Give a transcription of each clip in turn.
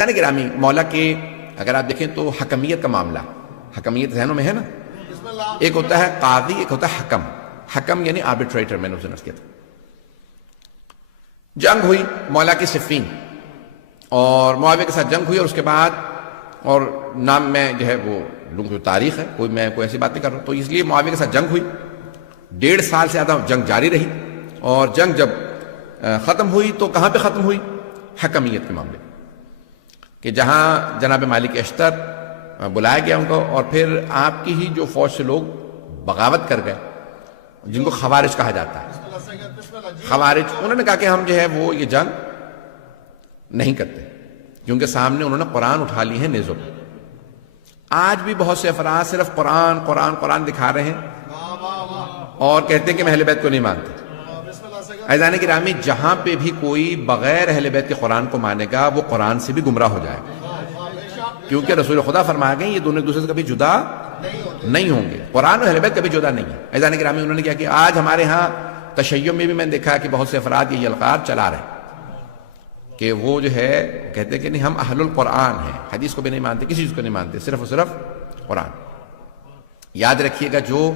گرامی مولا کے اگر آپ دیکھیں تو حکمیت کا معاملہ، حکمیت ذہنوں میں ہے نا، ایک ہوتا ہے قاضی، ایک ہوتا ہے حکم۔ حکم یعنی آربیٹریٹر، میں نے اسے نرس کیا تھا۔ جنگ ہوئی مولا کی صفین، اور معاویہ کے ساتھ جنگ ہوئی، اور اس کے بعد، اور نام میں جو ہے وہ لوگوں کی تاریخ ہے، میں کوئی ایسی بات نہیں کر رہا ہوں، تو اس لیے معاویہ کے ساتھ جنگ ہوئی، 1.5 سال سے زیادہ جنگ جاری رہی، اور جنگ جب ختم ہوئی تو کہاں پہ ختم ہوئی؟ حکمیت کے معاملے، کہ جہاں جناب مالک اشتر بلایا گیا ان کو، اور پھر آپ کی ہی جو فوج سے لوگ بغاوت کر گئے، جن کو خوارج کہا جاتا ہے۔ خوارج انہوں نے کہا کہ ہم جو ہے وہ یہ جنگ نہیں کرتے، کیونکہ سامنے انہوں نے قرآن اٹھا لی ہے نیزوں پہ۔ آج بھی بہت سے افراد صرف قرآن قرآن قرآن دکھا رہے ہیں اور کہتے ہیں کہ میں اہل بیت کو نہیں مانتے۔ عزیزان گرامی، جہاں پہ بھی کوئی بغیر اہل بیت کے قرآن کو مانے گا وہ قرآن سے بھی گمراہ ہو جائے گا، کیونکہ رسول خدا فرما گئے یہ دونوں ایک دوسرے سے کبھی جدا نہیں ہوں گے، قرآن اور اہل بیت کبھی جدا نہیں ہے۔ عزیزان گرامی، انہوں نے کیا کہ آج ہمارے ہاں تشیع میں بھی میں نے دیکھا کہ بہت سے افراد یہ القاب چلا رہے ہیں کہ وہ جو ہے کہتے ہیں کہ نہیں ہم اہل القرآن ہیں، حدیث کو بھی نہیں مانتے، کسی چیز کو نہیں مانتے، صرف اور صرف قرآن۔ یاد رکھیے گا جو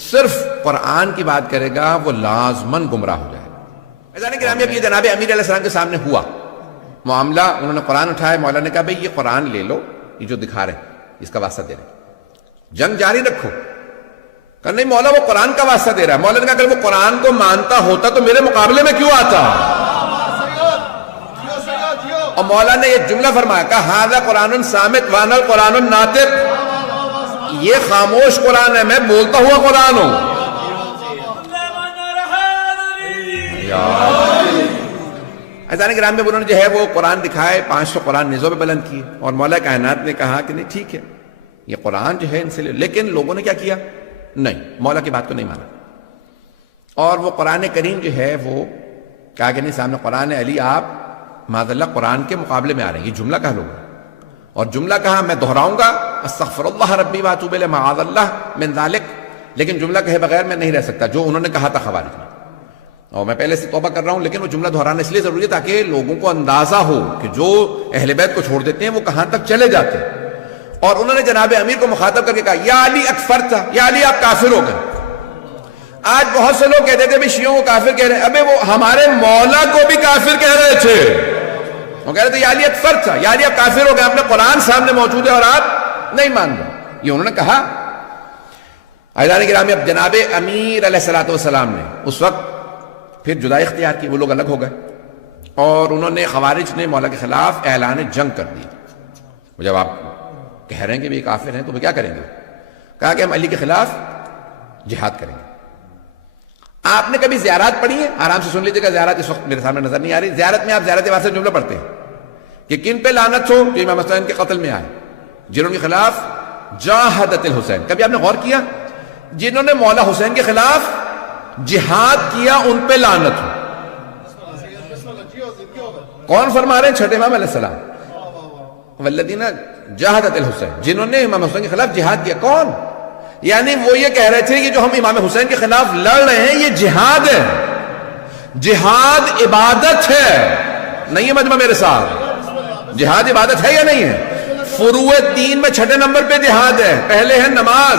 صرف قرآن کی بات کرے گا وہ لازماً گمراہ ہو جائے گا۔ عزیزان گرامی، اب یہ جناب امیر علیہ السلام کے سامنے ہوا معاملہ، انہوں نے قرآن اٹھایا، مولا نے کہا بھئی یہ قرآن لے لو، یہ جو دکھا رہے ہیں اس کا واسطہ دے رہے ہیں، جنگ جاری رکھو۔ کہا نہیں مولا وہ قرآن کا واسطہ دے رہا ہے۔ مولا نے کہا اگر وہ قرآن کو مانتا ہوتا تو میرے مقابلے میں کیوں آتا؟ اور مولا نے یہ جملہ فرمایا، کہا ھذا قرآن صامت وانا القرآن الناطق، یہ خاموش قرآن ہے، میں بولتا ہوا قرآن ہوں۔ عزیزان گرامی، میں انہوں نے جو ہے وہ قرآن دکھائے، 500 قرآن نیزوں پہ بلند کیے، اور مولا کائنات نے کہا کہ نہیں ٹھیک ہے یہ قرآن جو ہے ان سے لے، لیکن لوگوں نے کیا کیا؟ نہیں، مولا کی بات کو نہیں مانا، اور وہ قرآن کریم جو ہے وہ کہا کہ نہیں سامنے قرآن علی آپ معاذ اللہ قرآن کے مقابلے میں آ رہے ہیں، یہ جملہ کہا لوگوں نے، اور جملہ کہا میں دہراؤں گا استغفر اللہ ربی واتوب الیہ معاذ اللہ من ذالک، لیکن جملہ کہے بغیر میں نہیں رہ سکتا جو انہوں نے کہا تھا خوارج میں، اور میں پہلے سے توبہ کر رہا ہوں، لیکن وہ جملہ دہرانا اس لیے ضروری ہے تاکہ لوگوں کو اندازہ ہو کہ جو اہل بیت کو چھوڑ دیتے ہیں وہ کہاں تک چلے جاتے ہیں۔ اور انہوں نے جناب امیر کو مخاطب کر کے کہا یا علی اکفرت، یا علی آپ کافر ہو گئے۔ آج بہت سے لوگ کہتے تھے بھی شیعوں کو کافر کہہ رہے ہیں، ابے وہ ہمارے مولا کو بھی کافر کہہ رہے تھے، وہ کہہ رہے تھے یا علی اکفرت، یا علی آپ کافر ہو گئے، آپ نے قرآن سامنے موجود ہے اور آپ نہیں مان رہے، یہ انہوں نے کہا۔ عزیزان گرامی، اب جناب امیر علیہ السلام نے اس وقت پھر جدائی اختیار کی، وہ لوگ الگ ہو گئے، اور انہوں نے خوارج نے مولا کے خلاف اعلان جنگ کر دی۔ جب آپ کہہ رہے ہیں کہ یہ کافر ہیں تو وہ کیا کریں گے؟ کہا کہ ہم علی کے خلاف جہاد کریں گے۔ آپ نے کبھی زیارات پڑھی ہیں؟ آرام سے سن لیجیے گا، زیارات اس وقت میرے سامنے نظر نہیں آ رہی۔ زیارت میں آپ زیارت واسطے جملہ پڑھتے ہیں کہ کن پہ لعنت ہو؟ جو امام حسین کے قتل میں آئے، جنہوں کے خلاف جاہدت الحسین۔ کبھی آپ نے غور کیا جنہوں نے مولا حسین کے خلاف جہاد کیا ان پہ لعنت ہو؟ کون فرما رہے ہیں؟ چھٹے امام علیہ السلام، والذین جاہدت الحسین، جنہوں نے امام حسین کے خلاف جہاد کیا۔ کون؟ یعنی وہ یہ کہہ رہے تھے کہ جو ہم امام حسین کے خلاف لڑ رہے ہیں یہ جہاد ہے، جہاد عبادت ہے، نہیں ہے مجمع میرے ساتھ؟ جہاد عبادت ہے یا نہیں ہے؟ فروع دین میں 6 نمبر پہ جہاد ہے، پہلے ہے نماز،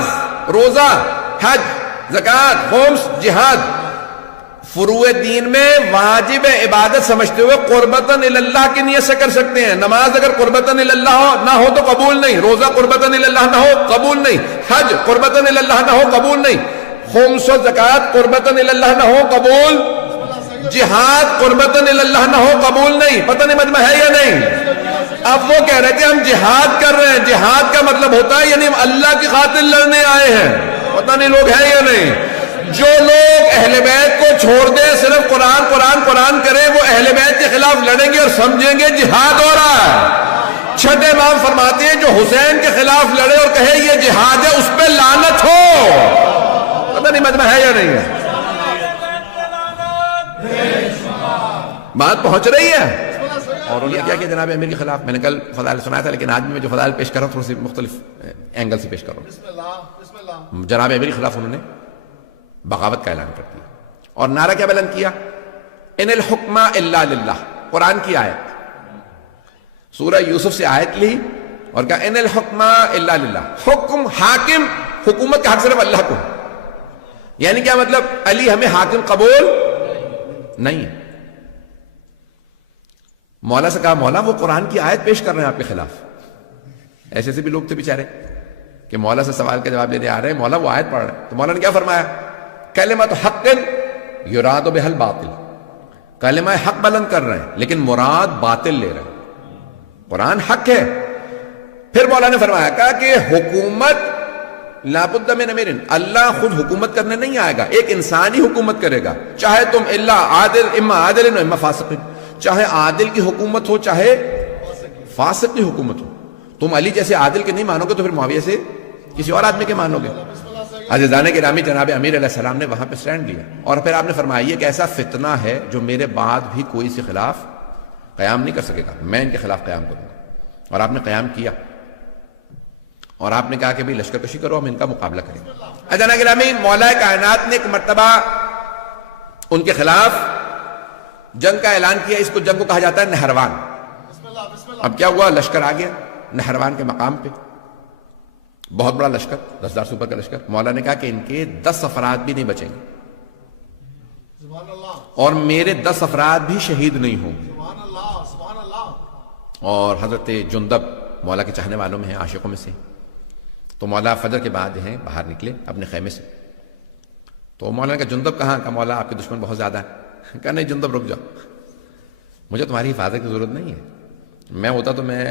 روزہ، حج، زکوٰۃ، خمس، جہاد۔ فروع دین میں واجب عبادت سمجھتے ہوئے قربتاً اللہ کی نیت سے کر سکتے ہیں۔ نماز اگر قربتاً اللہ نہ ہو تو قبول نہیں، روزہ قربتاً اللہ نہ ہو قبول نہیں، حج قربتاً اللہ نہ ہو قبول نہیں، خمس و زکوٰۃ قربتاً اللہ نہ ہو قبول، جہاد قربتاً اللہ نہ ہو قبول نہیں۔ پتہ نہیں مجمع ہے یا نہیں؟ اب وہ کہہ رہے تھے ہم جہاد کر رہے ہیں، جہاد کا مطلب ہوتا ہے یعنی ہم اللہ کی خاطر لڑنے آئے ہیں۔ پتہ نہیں لوگ ہیں یا نہیں؟ جو لوگ اہل بیت کو چھوڑ دیں، صرف قرآن قرآن قرآن کریں، وہ اہل بیت کے خلاف لڑیں گے اور سمجھیں گے جہاد ہو رہا ہے۔ چھٹے امام فرماتے ہیں جو حسین کے خلاف لڑے اور کہے یہ جہاد ہے اس پہ لعنت ہو۔ پتہ نہیں مجمع ہے یا نہیں ہے؟ بات پہنچ رہی ہے؟ اور انہوں نے کیا کہ جناب امیر کے خلاف، میں نے کل فضائل سنایا تھا لیکن آج بھی میں جو فضائل پیش کر رہا ہوں تھوڑی سی مختلف اینگل سے پیش کر رہا ہوں۔ جناب امیر کے خلاف انہوں نے بغاوت کا اعلان کر دیا، اور نعرہ کیا بلند کیا؟ ان الحکم الا للہ، قرآن کی آیت، سورہ یوسف سے آیت لی اور کہا ان الحکم الا للہ، حکم حاکم حکومت کا حق صرف اللہ کو ہے. یعنی کیا مطلب؟ علی ہمیں حاکم قبول نہیں. مولا سے کہا مولا وہ قرآن کی آیت پیش کر رہے ہیں آپ کے خلاف. ایسے ایسے بھی لوگ تھے بیچارے کہ مولا سے سوال کا جواب لینے آ رہے ہیں، مولا وہ آیت پڑھ رہے ہیں. تو مولا نے کیا فرمایا؟ کلمۃ حق یراد بها الباطل، کلمہ حق بلند کر رہے ہیں لیکن مراد باطل لے رہے ہیں. قرآن حق ہے. پھر مولا نے فرمایا کہا کہ حکومت لابد من امیر، اللہ خود حکومت کرنے نہیں آئے گا، ایک انسان ہی حکومت کرے گا. چاہے تم اما عادل اما فاسق، چاہے عادل کی حکومت ہو چاہے فاسق کی حکومت ہو. تم علی جیسے عادل کے نہیں مانو گے تو پھر معاویہ سے کسی اور آدمی کے مانو گے. عزیزان گرامی، جناب امیر علیہ السلام نے وہاں پہ سٹینڈ لیا اور پھر آپ نے فرمایا یہ ایک ایسا فتنہ ہے جو میرے بعد بھی کوئی سے خلاف قیام نہیں کر سکے گا، میں ان کے خلاف قیام کروں گا. اور آپ نے قیام کیا اور آپ نے کہا کہ بھئی لشکر کشی کرو، ہم ان کا مقابلہ کریں گے. عزیزان گرامی، مولا کائنات نے ایک مرتبہ ان کے خلاف جنگ کا اعلان کیا. اس کو جنگ کو کہا جاتا ہے نہروان. اب کیا ہوا؟ لشکر آ گیا نہروان کے مقام پہ، بہت بڑا لشکر، 10,000 سے اوپر کا لشکر. مولا نے کہا کہ ان کے 10 افراد بھی نہیں بچیں گے اور میرے 10 افراد بھی شہید نہیں ہوں گے. اور حضرت جندب مولا کے چاہنے والوں میں ہیں، عاشقوں میں سے. تو مولا فجر کے بعد جو ہیں باہر نکلے اپنے خیمے سے. تو مولا نے کہا جندب کہاں؟ کہا مولا آپ کے دشمن بہت زیادہ ہے. کہا نہیں جندب رک جاؤ، مجھے تمہاری حفاظت کی ضرورت نہیں ہے. میں ہوتا تو میں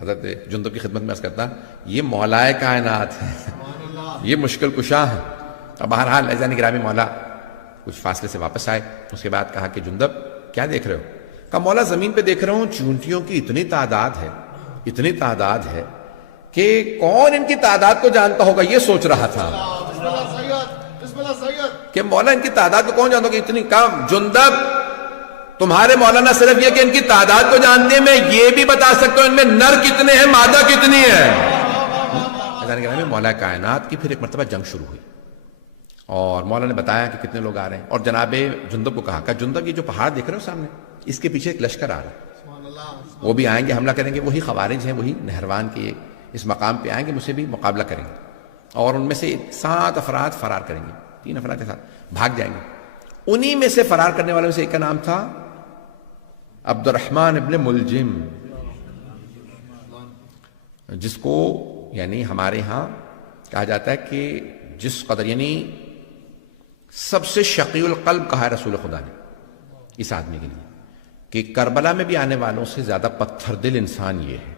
حضرت جندب کی خدمت میں عرض کرتا یہ مولا کائنات ہے، یہ مشکل کشا ہے. اب بہرحال عزیزان گرامی مولا کچھ فاصلے سے واپس آئے. اس کے بعد کہا کہ جندب کیا دیکھ رہے ہو؟ کہا مولا زمین پہ دیکھ رہا ہوں چونٹیوں کی اتنی تعداد ہے کہ کون ان کی تعداد کو جانتا ہوگا، یہ سوچ رہا تھا کہ مولا ان کی تعداد کو کون جانتا ہوگا اتنی. کہا جندب تمہارے مولانا صرف یہ کہ ان کی تعداد کو جانتے ہیں، میں یہ بھی بتا سکتا ہوں ان میں نر کتنے ہیں مادہ کتنی ہے. مولا کائنات کی پھر ایک مرتبہ جنگ شروع ہوئی اور مولا نے بتایا کہ کتنے لوگ آ رہے ہیں. اور جناب جندب کو کہا جندب یہ جو پہاڑ دیکھ رہے ہو سامنے، اس کے پیچھے ایک لشکر آ رہا ہے، وہ بھی آئیں گے، حملہ کریں گے. وہی خوارج ہیں، وہی نہروان کے اس مقام پہ آئیں گے، مجھ سے بھی مقابلہ کریں گے. اور ان میں سے 7 افراد فرار کریں گے، 3 افراد کے ساتھ بھاگ جائیں گے. انہی میں سے فرار کرنے والوں میں سے ایک کا نام تھا عبد الرحمن ابن ملجم، جس کو یعنی ہمارے ہاں کہا جاتا ہے کہ جس قدر یعنی سب سے شقی القلب کہا ہے رسول خدا نے اس آدمی کے لیے کہ کربلا میں بھی آنے والوں سے زیادہ پتھر دل انسان یہ ہے،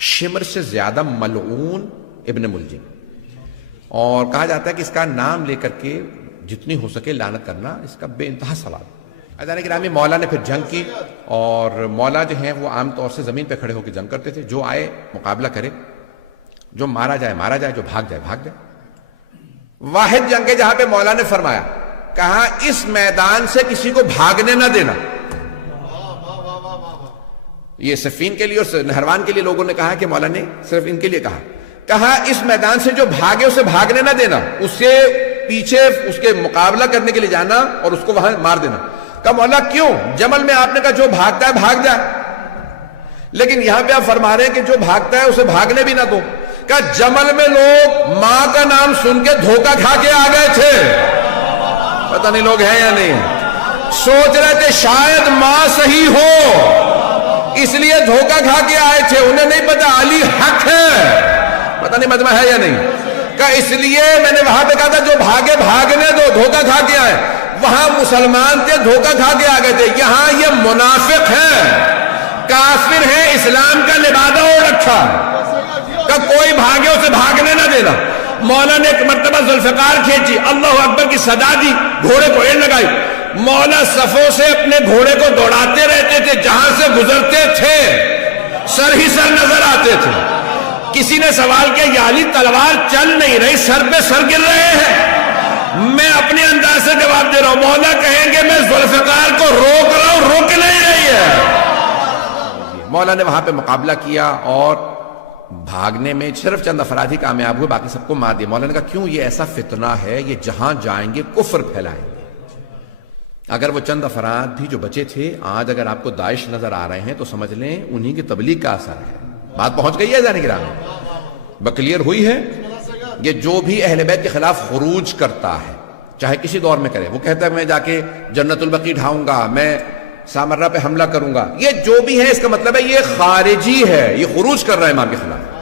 شمر سے زیادہ ملعون ابن ملجم. اور کہا جاتا ہے کہ اس کا نام لے کر کے جتنی ہو سکے لعنت کرنا اس کا بے انتہا ثواب. عزیزان گرامی، مولا نے پھر جنگ کی اور مولا جو ہیں وہ عام طور سے زمین پہ کھڑے ہو کے جنگ کرتے تھے. جو آئے مقابلہ کرے، جو مارا جائے، جو بھاگ جائے. واحد جنگ ہے جہاں پہ مولا نے فرمایا، کہا اس میدان سے کسی کو بھاگنے نہ دینا. یہ صفین کے لیے اور نہروان کے لیے لوگوں نے کہا کہ مولا نے صرف ان کے لیے کہا اس میدان سے جو بھاگے اسے بھاگنے نہ دینا، اس سے پیچھے اس کے مقابلہ کرنے کے لیے جانا اور اس کو وہاں مار دینا. کہا مولا کیوں؟ جمل میں آپ نے کہا جو بھاگتا ہے بھاگ جائے، لیکن یہاں پہ آپ فرما رہے ہیں کہ جو بھاگتا ہے اسے بھاگنے بھی نہ دو. کہا جمل میں لوگ ماں کا نام سن کے دھوکہ کھا کے آ گئے تھے، پتہ نہیں لوگ ہیں یا نہیں، سوچ رہے تھے شاید ماں صحیح ہو اس لیے دھوکہ کھا کے آئے تھے، انہیں نہیں پتا علی حق ہے، پتہ نہیں مجمع ہے یا نہیں. کہا اس لیے میں نے وہاں پہ کہا تھا جو بھاگے بھاگنے دو، دھوکہ کھا کے آئے. وہاں مسلمان تھے دھوکہ کھا کے آ گئے تھے، یہاں یہ منافق ہیں، کافر ہیں، اسلام کا لبادہ اوڑھ رکھا. کہ کوئی بھاگے اسے بھاگنے نہ دینا. مولا نے ایک مرتبہ ذوالفقار کھینچی، اللہ اکبر کی صدا دی، گھوڑے کو ایڑ لگائی. مولا صفوں سے اپنے گھوڑے کو دوڑاتے رہتے تھے، جہاں سے گزرتے تھے سر ہی سر نظر آتے تھے. کسی نے سوال کیا یا علی تلوار چل نہیں رہی، سر پہ سر گر رہے ہیں. میں اپنے انداز سے جواب دے رہا ہوں، مولا کہیں گے میں ذوالفقار کو روک رہا ہوں، روک نہیں رہی ہے. مولا نے وہاں پہ مقابلہ کیا اور بھاگنے میں صرف چند افراد ہی کامیاب ہوئے، باقی سب کو مار دیا. مولا نے کہا کیوں؟ یہ ایسا فتنہ ہے، یہ جہاں جائیں گے کفر پھیلائیں گے. اگر وہ چند افراد بھی جو بچے تھے آج اگر آپ کو داعش نظر آ رہے ہیں تو سمجھ لیں انہی کی تبلیغ کا اثر ہے. بات پہنچ گئی ہے ذہن گرام میں؟ بکلیئر ہوئی ہے؟ یہ جو بھی اہل بیت کے خلاف خروج کرتا ہے چاہے کسی دور میں کرے، وہ کہتا ہے میں جا کے جنت البقیع ڈھاؤں گا، میں سامرہ پہ حملہ کروں گا، یہ جو بھی ہے اس کا مطلب ہے یہ خارجی ہے، یہ خروج کر رہا ہے امام کے خلاف.